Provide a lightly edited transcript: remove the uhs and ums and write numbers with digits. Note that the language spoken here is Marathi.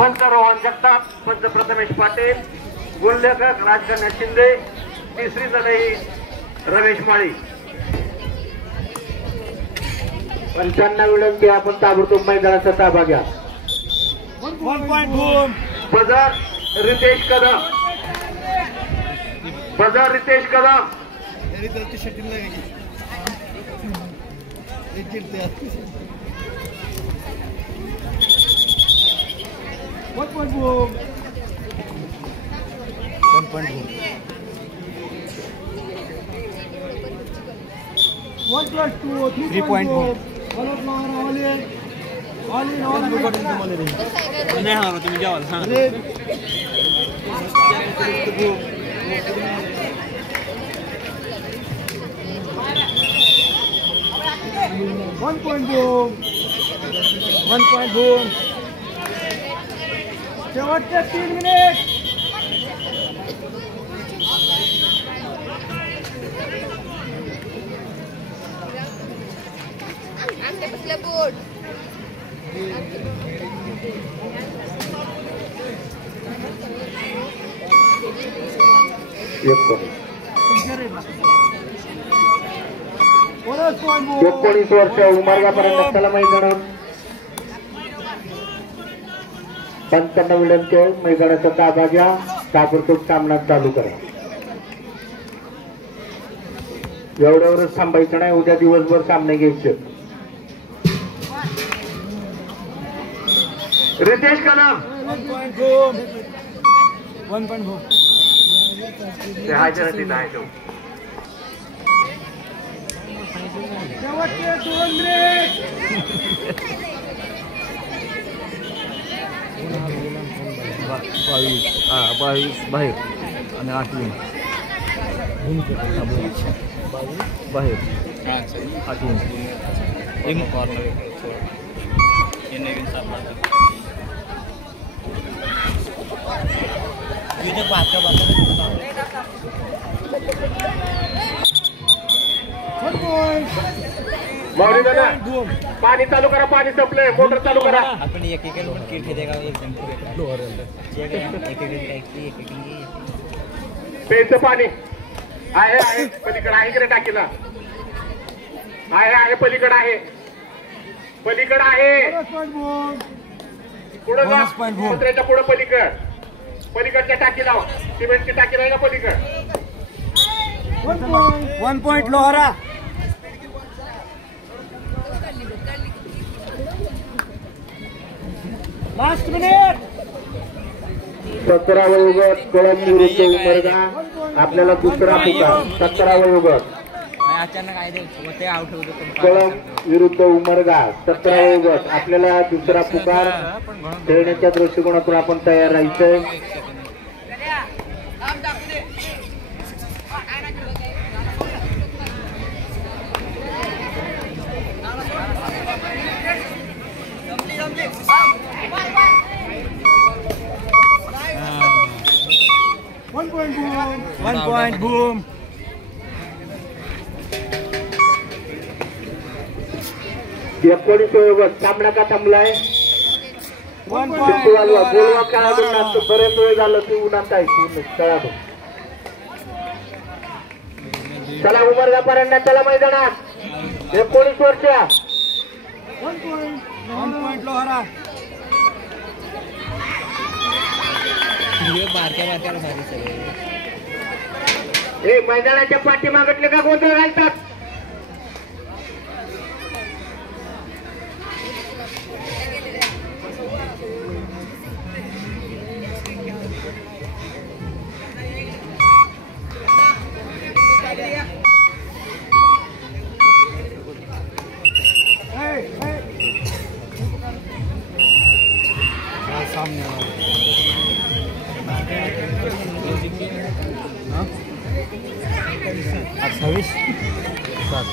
पंच रोहन जगताप, पंच प्रथमेश पाटील, गोललेखक राजकन्या शिंदे, तिसरी लढाई रमेश माळी. पंचांना विनंती आपण ताबडतोब मैदानाचा ताबा घ्या. बजार रितेश कदम, बजार रितेश कदम. तुम्ही जेवाल सांगा. 1 boom. शेवटचे 3 मिनिट. बोर्ड एकोणीस वर्ष उमरगापर्यंत त्याला मैदानात पंचांना विनंती आहे मैदानाचा ताबा घ्या. ताबडतोब सामना चालू करा. एवढ्यावरच थांबायचं नाही. उद्या दिवसभर सामने घ्यायचे. Riteish Kadam 1 point boom. ते हायदराबादीत आहे तो. शेवटचे 2 मिनिट. बावीस बाहेर आणि 8 बाहेर 8 माऊली दादा पाणी चालू करा. पाणी संपलंय. मोटर चालू करा. आपण एक किट देगा एकदम प्यायचं पाणी आहे आहे पलीकडे आहे की टाकीला आहे आहे पलीकडे आहे पलीकडे आहे. पुढे जा. समुद्राच्या पुढे पलीकडच्या टाकी लावा. सिमेंटची टाकी नाही का पलीकड. 1 point लोहारा. Last minute. 17 वयोगट कळम विरुद्ध उमरगा. आपल्याला दुसरा पुकार. 17 वयोगट अचानक आहे आउट होतं. कळम विरुद्ध उमरगा 17 वयोगट. आपल्याला दुसरा पुकार खेळण्याच्या दृष्टिकोनातून आपण तयार राहायचंय. One point boom. एकोणीस वयोगट सामना का थांबलाय. 1 बोलवा point. खेळाडूंना बरेच वेळ झालं ती उन्हात आहे खेळाडू. चला उमरगापर्यंत चला मैदानात. 19 वर्ष 1 point लोहारा. हे मैदानाच्या पाठीमागटले का गोंधळ घालतात. सामने 28 7